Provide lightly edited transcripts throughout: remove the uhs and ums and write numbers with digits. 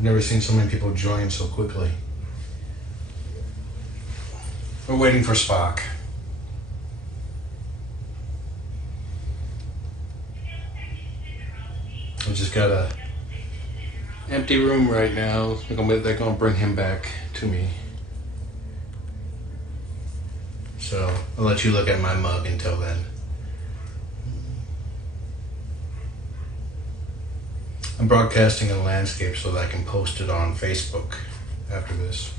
I've never seen so many people join so quickly. We're waiting for Spock. We just got a empty room right now. They're gonna bring him back to me. So I'll let you look at my mug until then. I'm broadcasting in landscape so that I can post it on Facebook after this.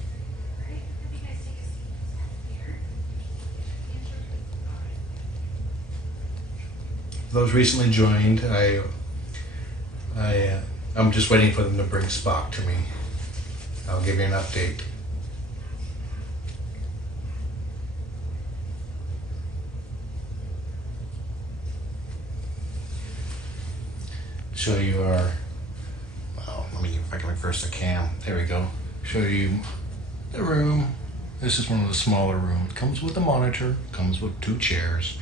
For those recently joined, I'm just waiting for them to bring Spock to me. I'll give you an update. Show you our, well, let me, if I can reverse the cam, there we go. Show you the room. This is one of the smaller rooms. It comes with a monitor, comes with 2 chairs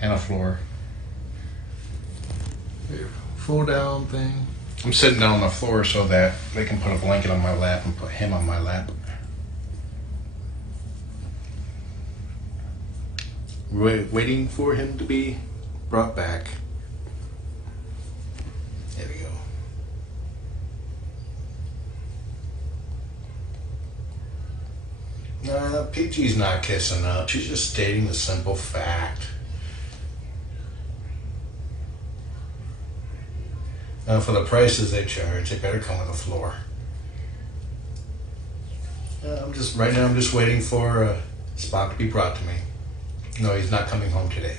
and a floor. Full down thing. I'm sitting down on the floor so that they can put a blanket on my lap and put him on my lap. Waiting for him to be brought back. There we go. No, PG's not kissing up. She's just stating the simple fact. For the prices they charge, they better come with a floor. Right now I'm just waiting for Spock to be brought to me. No, he's not coming home today.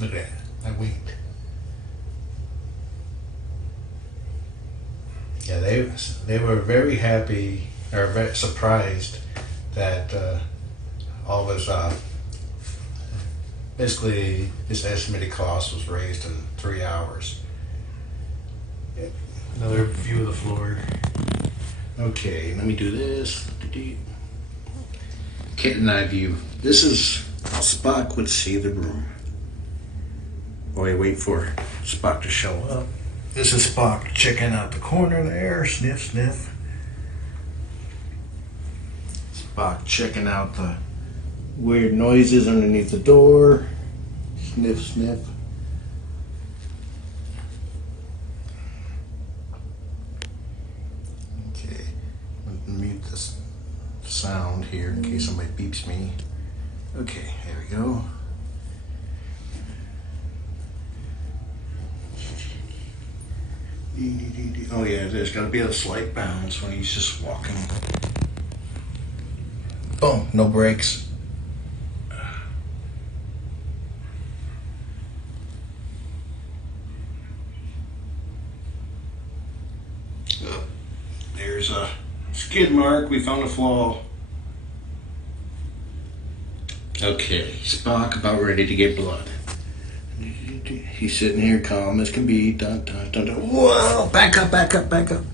Look at that, I winked. Yeah, they were very happy, or very surprised that all of his, basically his estimated cost was raised in 3 hours. Another view of the floor. Okay, let me do this. Kitten eye view. This is how Spock would see the room. While we wait for Spock to show up. This is Spock checking out the corner there. Sniff, sniff. Spock checking out the weird noises underneath the door. Sniff, sniff. Okay, I'm gonna mute this sound here in case somebody beeps me. Okay, there we go. Oh yeah, there's got to be a slight bounce when he's just walking. Boom, no brakes. There's a skid mark. We found a flaw. Okay, Spock about ready to get blood. He's sitting here calm as can be. Dun, dun, dun, dun. Whoa! Back up, back up, back up.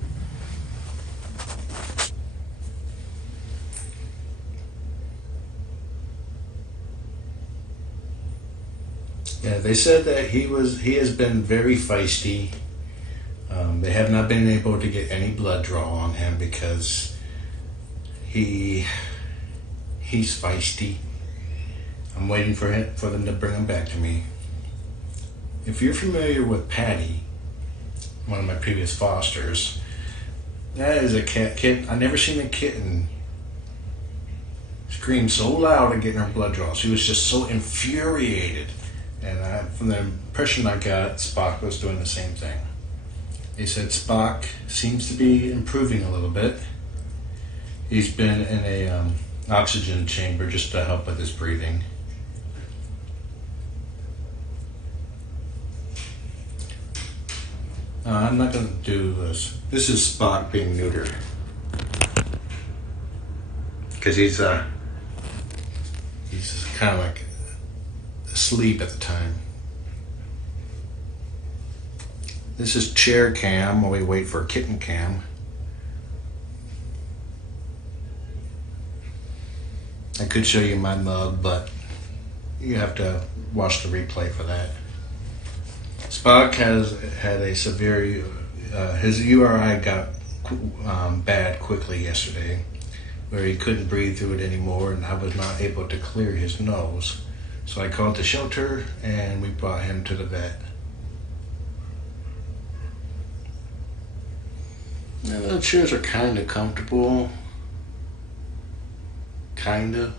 Yeah, they said that he has been very feisty. They have not been able to get any blood draw on him because he's feisty. I'm waiting for them to bring him back to me. If you're familiar with Patty, one of my previous fosters, that is a kitten. I've never seen a kitten scream so loud at getting her blood draw. She was just so infuriated. And from the impression I got, Spock was doing the same thing. They said Spock seems to be improving a little bit. He's been in a oxygen chamber just to help with his breathing. I'm not going to do this. This is Spock being neutered. Because he's kind of like asleep at the time. This is chair cam while we wait for kitten cam. I could show you my mug, but you have to watch the replay for that. Spock has had a severe, his URI got bad quickly yesterday, where he couldn't breathe through it anymore, and I was not able to clear his nose. So I called the shelter, and we brought him to the vet. Now, the chairs are kind of comfortable. Kinda.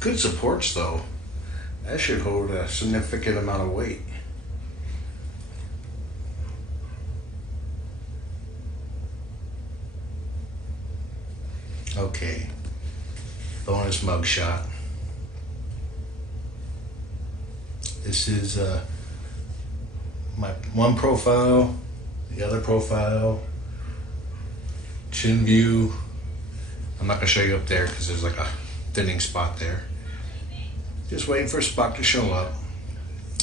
Good supports though. That should hold a significant amount of weight. Okay. Bonus mugshot. This is my one profile, the other profile, chin view. I'm not gonna show you up there because there's like a thinning spot there. Just waiting for Spock to show up.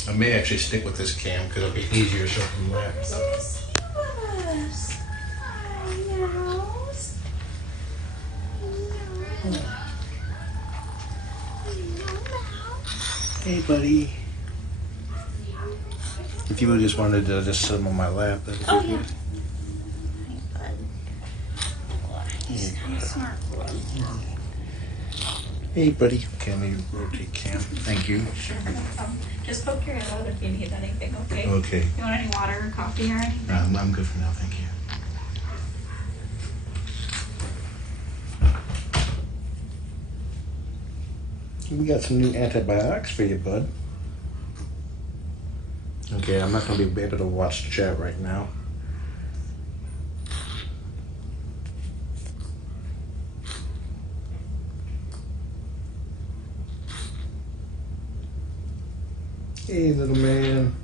I may actually stick with this cam because it'll be easier to show from there. Hey, buddy. If you just wanted to just sit him on my lap, that'd be good. Hey, buddy. Can we rotate cam? Thank you. Sure, no problem. Just poke your head out if you need anything, okay? Okay. You want any water or coffee or anything? I'm good for now, thank you. We got some new antibiotics for you, bud. Okay, I'm not going to be able to watch the chat right now. Hey, little man.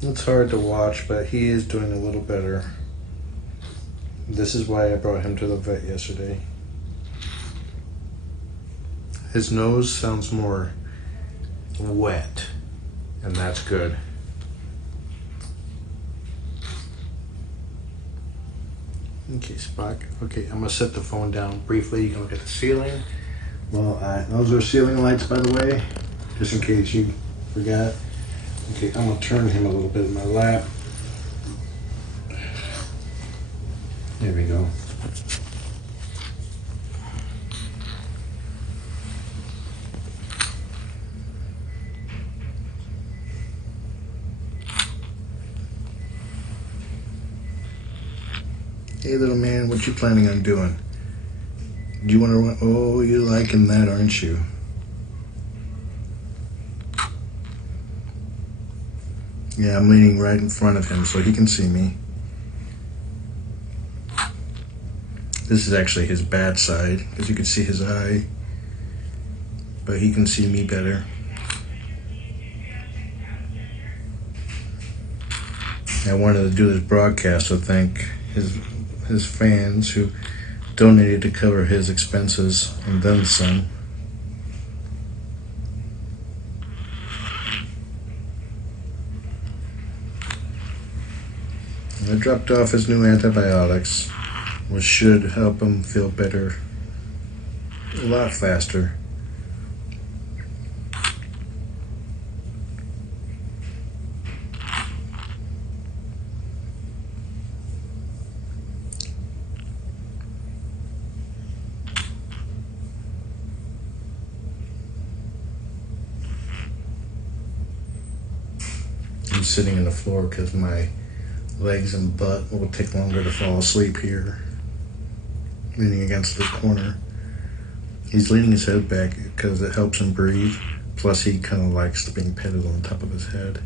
It's hard to watch, but he is doing a little better. This is why I brought him to the vet yesterday. His nose sounds more wet, and that's good. Okay, Spock. Okay, I'm gonna set the phone down briefly. You can look at the ceiling. Well, those are ceiling lights, by the way, just in case you forgot. Okay, I'm gonna turn him a little bit in my lap. There we go. Hey, little man, what you planning on doing? Do you want to run? Oh, you're liking that, aren't you? Yeah, I'm leaning right in front of him so he can see me. This is actually his bad side because you can see his eye, but he can see me better. I wanted to do this broadcast to thank his fans who donated to cover his expenses and then some. I dropped off his new antibiotics, which should help him feel better a lot faster. I'm sitting on the floor because my legs and butt will take longer to fall asleep here, leaning against the corner. He's leaning his head back because it helps him breathe, plus he kind of likes being petted on top of his head.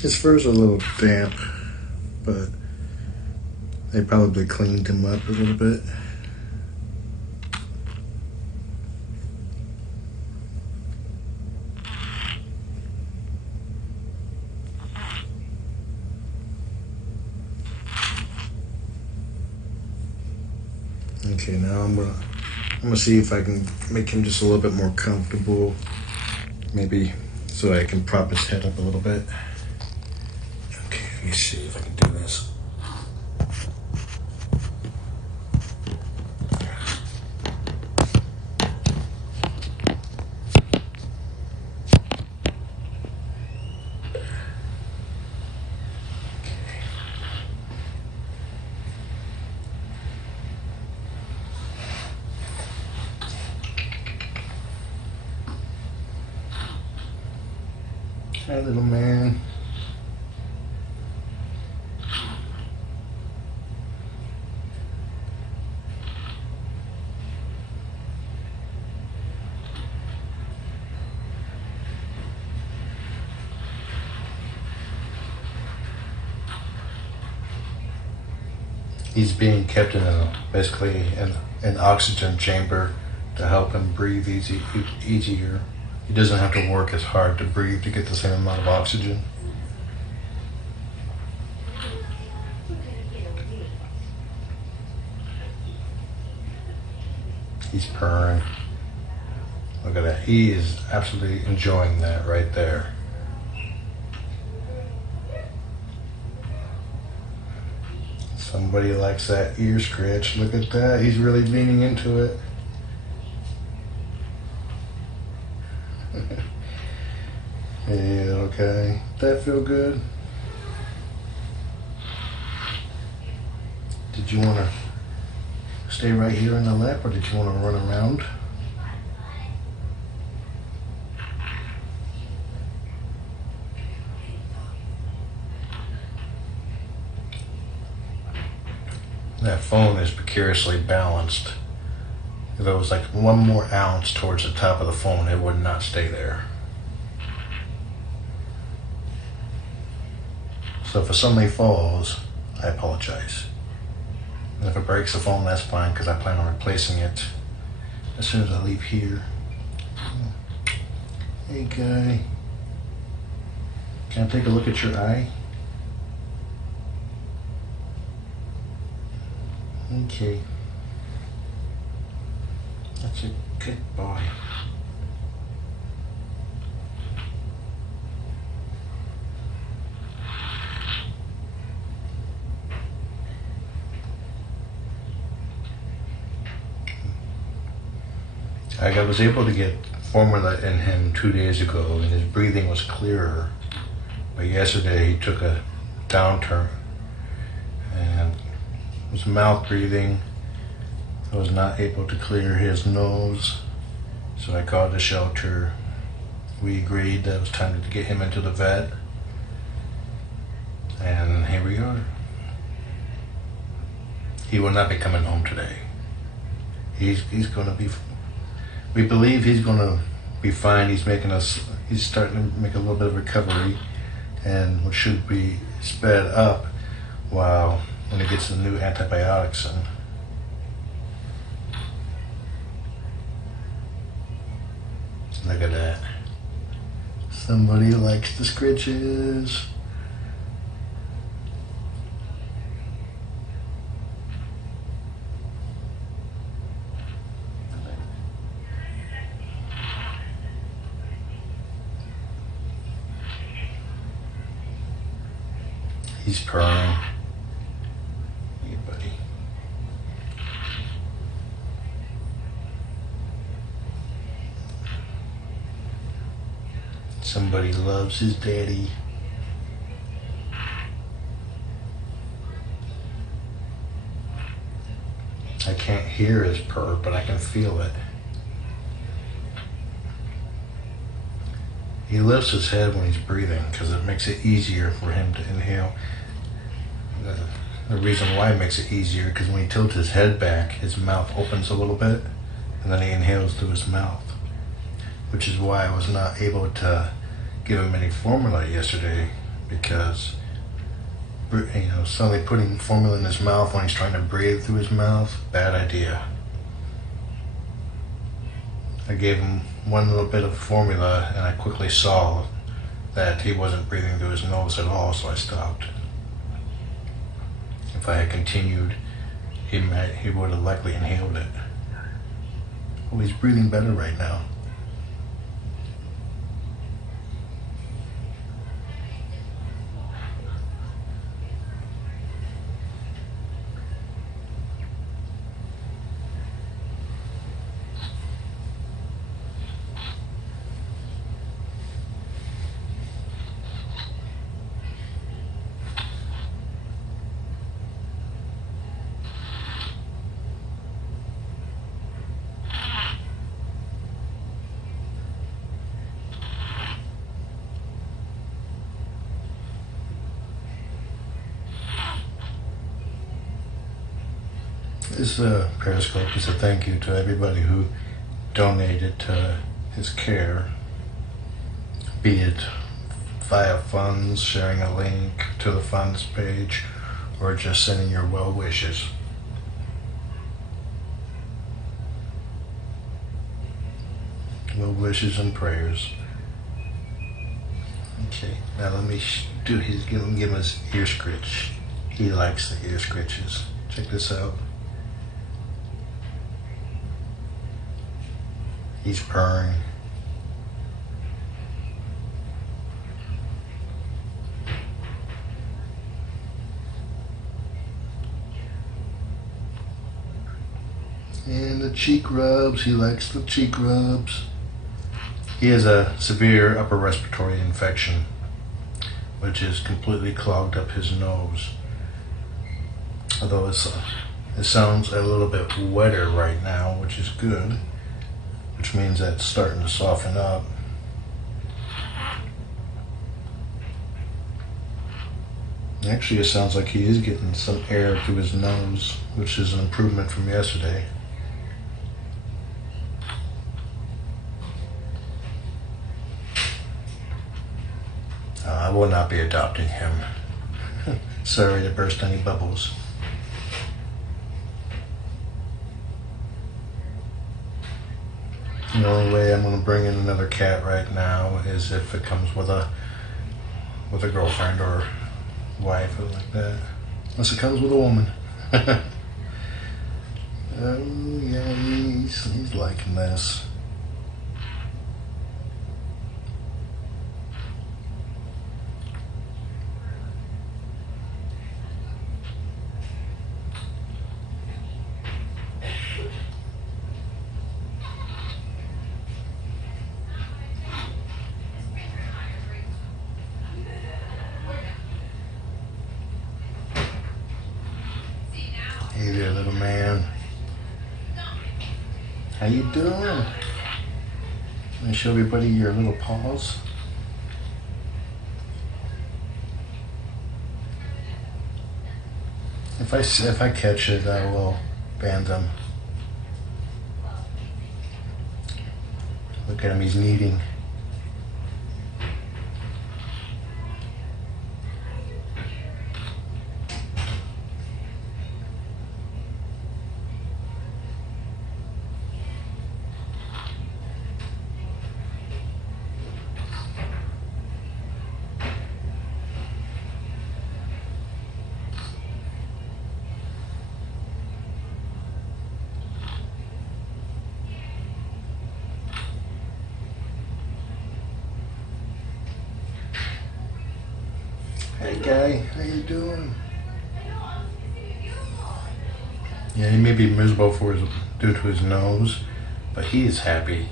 His fur's a little damp, but they probably cleaned him up a little bit. Okay, now I'm gonna see if I can make him just a little bit more comfortable, maybe so I can prop his head up a little bit. Okay. Let me see if I can do this. Hi, little man. He's being kept in basically an oxygen chamber to help him breathe easier. He doesn't have to work as hard to breathe to get the same amount of oxygen. He's purring. Look at that. He is absolutely enjoying that right there. Somebody likes that ear scratch. Look at that. He's really leaning into it. Yeah, okay. That feel good? Did you want to stay right here in the lap, or did you want to run around? That phone is precariously balanced. If it was like 1 more ounce towards the top of the phone, it would not stay there. So if it suddenly falls, I apologize. And if it breaks the phone, that's fine, because I plan on replacing it as soon as I leave here. Hey, guy. Can I take a look at your eye? Okay. That's a good boy. I was able to get formula in him 2 days ago, and his breathing was clearer. But yesterday he took a downturn and was mouth breathing. I was not able to clear his nose, so I called the shelter. We agreed that it was time to get him into the vet, and here we are. He will not be coming home today. He's going to be. We believe he's going to be fine. He's starting to make a little bit of recovery, and what should be sped up when he gets the new antibiotics in. Look at that. Somebody likes the scritches. He's purring. Hey, buddy. Somebody loves his daddy. I can't hear his purr, but I can feel it. He lifts his head when he's breathing because it makes it easier for him to inhale. The reason why it makes it easier because when he tilts his head back, his mouth opens a little bit, and then he inhales through his mouth, which is why I was not able to give him any formula yesterday, because suddenly putting formula in his mouth when he's trying to breathe through his mouth, bad idea. I gave him one little bit of formula, and I quickly saw that he wasn't breathing through his nose at all, so I stopped. If I had continued, he would have likely inhaled it. Oh, he's breathing better right now. This Periscope is a thank you to everybody who donated to his care, be it via funds, sharing a link to the funds page, or just sending your well wishes. Well wishes and prayers. Okay, now let me give him his ear scritch. He likes the ear scritches. Check this out. He's purring. And the cheek rubs. He likes the cheek rubs. He has a severe upper respiratory infection, which has completely clogged up his nose. Although it sounds a little bit wetter right now, which is good, which means that it's starting to soften up. Actually, it sounds like he is getting some air through his nose, which is an improvement from yesterday. I will not be adopting him. Sorry to burst any bubbles. The only way I'm going to bring in another cat right now is if it comes with a girlfriend or wife or like that. Unless it comes with a woman. Oh yeah, he's liking this. Hey there, little man. How you doing? Want to show everybody your little paws? If I catch it, I will ban them. Look at him, he's kneading. Hey guy, how you doing? Yeah, he may be miserable due to his nose, but he is happy.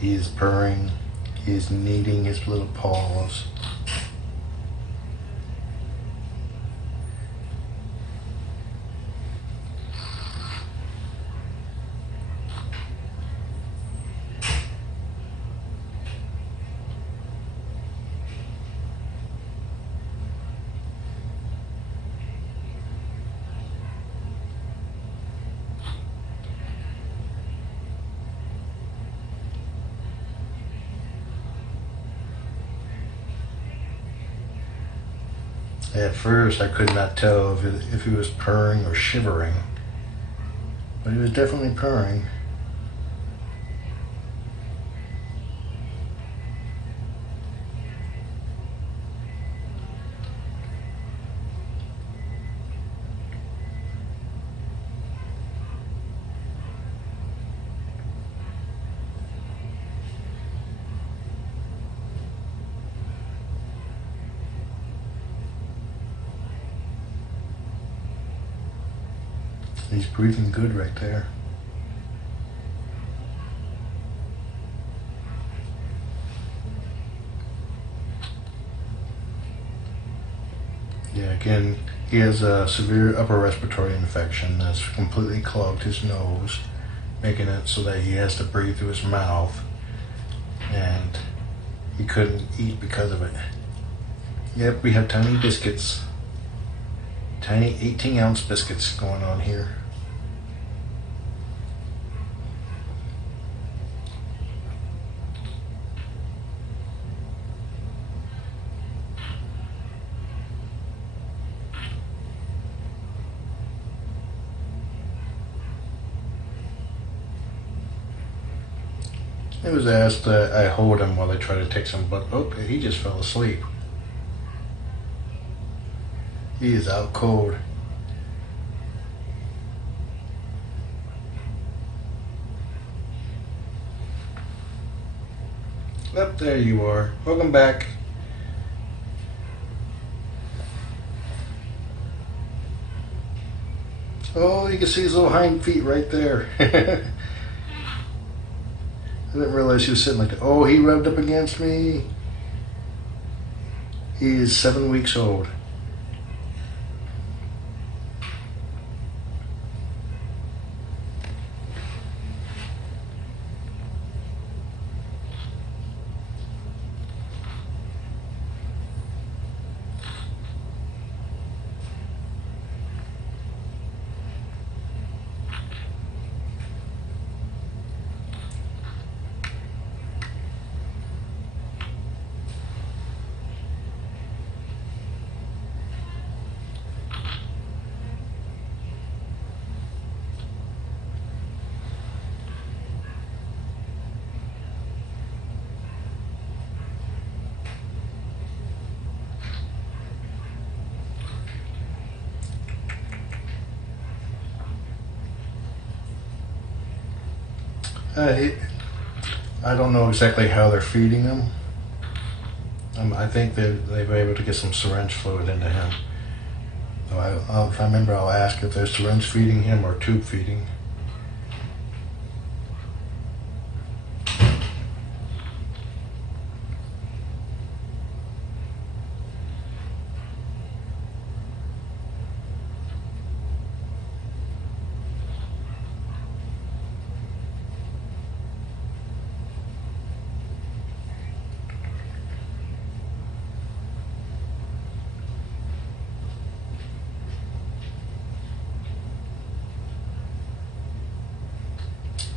He is purring. He is kneading his little paws. At first, I could not tell if he was purring or shivering, but he was definitely purring. He's breathing good right there. Yeah, again, he has a severe upper respiratory infection that's completely clogged his nose, making it so that he has to breathe through his mouth, and he couldn't eat because of it. Yep, we have tiny biscuits. Tiny 18-ounce biscuits going on here. It was asked that I hold him while they try to take some blood. Oh, he just fell asleep. He is out cold. Up there you are. Welcome back. Oh, you can see his little hind feet right there. I didn't realize he was sitting like that. Oh, he rubbed up against me. He is 7 weeks old. I don't know exactly how they're feeding him. I think they were able to get some syringe fluid into him. So if I remember, I'll ask if they're syringe feeding him or tube feeding.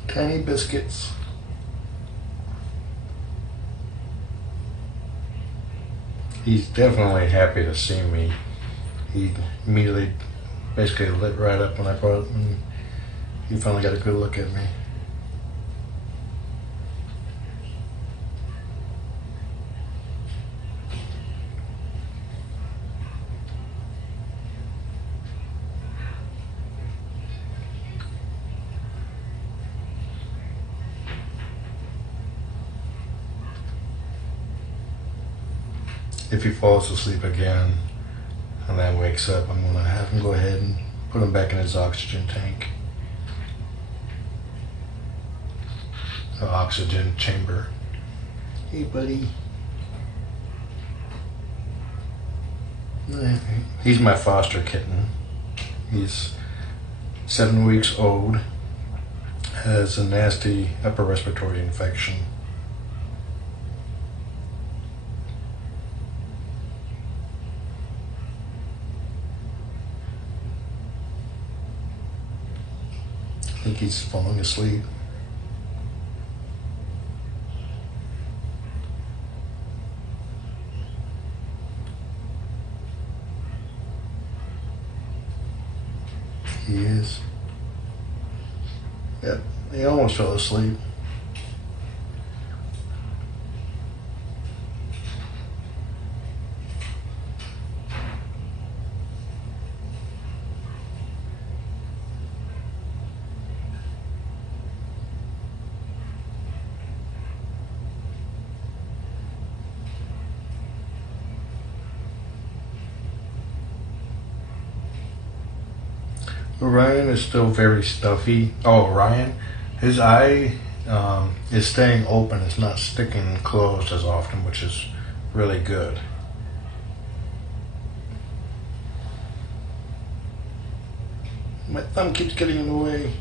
Tiny biscuits. He's definitely happy to see me. He immediately basically lit right up when I brought him, and he finally got a good look at me. If he falls asleep again and then wakes up, I'm going to have him go ahead and put him back in his oxygen tank. The oxygen chamber. Hey, buddy. He's my foster kitten. He's 7 weeks old, has a nasty upper respiratory infection. I think he's falling asleep. He is. Yep, he almost fell asleep. Orion is still very stuffy. Oh, Orion, his eye is staying open. It's not sticking closed as often, which is really good. My thumb keeps getting in the way.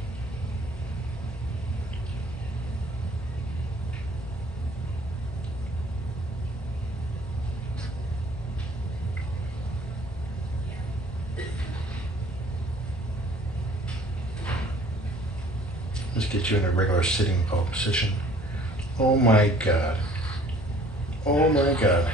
Let's get you in a regular sitting position. Oh my God. Oh my God.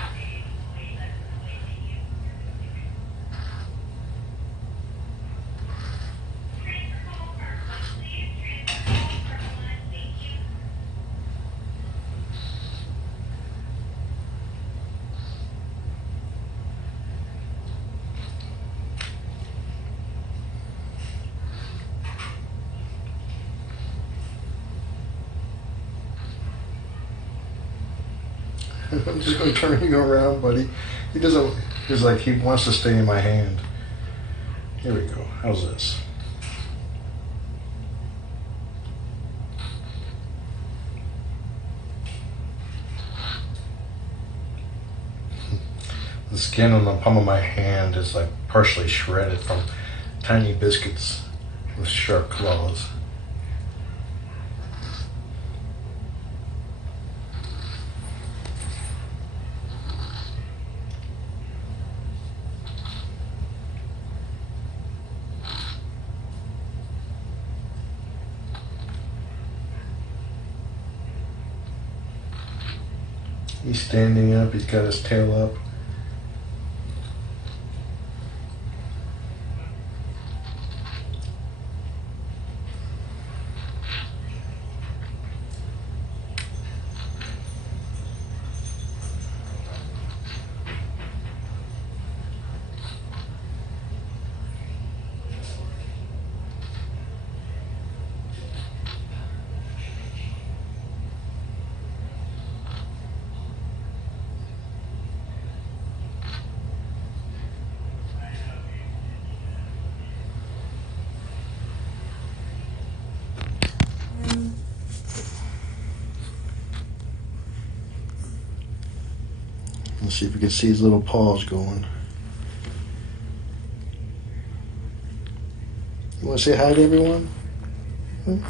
I'm just going to turn you around, buddy. He doesn't. He's like he wants to stay in my hand. Here we go. How's this? The skin on the palm of my hand is like partially shredded from tiny biscuits with sharp claws. He's standing up, he's got his tail up. Let's see if we can see his little paws going. You want to say hi to everyone? Hmm?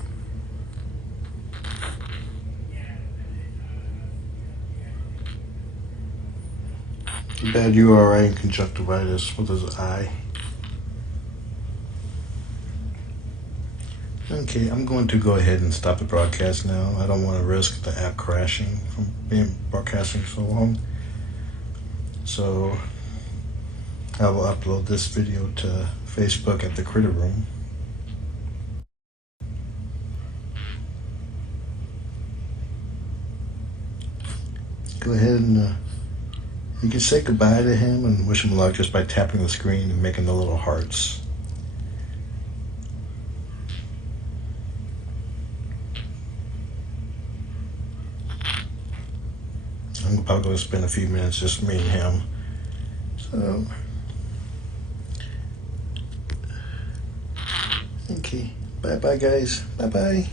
Too bad you are Orion conjunctivitis with his eye. Okay, I'm going to go ahead and stop the broadcast now. I don't want to risk the app crashing from being broadcasting so long. So I will upload this video to Facebook at the Critter Room. Go ahead and you can say goodbye to him and wish him luck just by tapping the screen and making the little hearts. I'm probably going to spend a few minutes just me and him. So, okay. Bye-bye, guys. Bye-bye.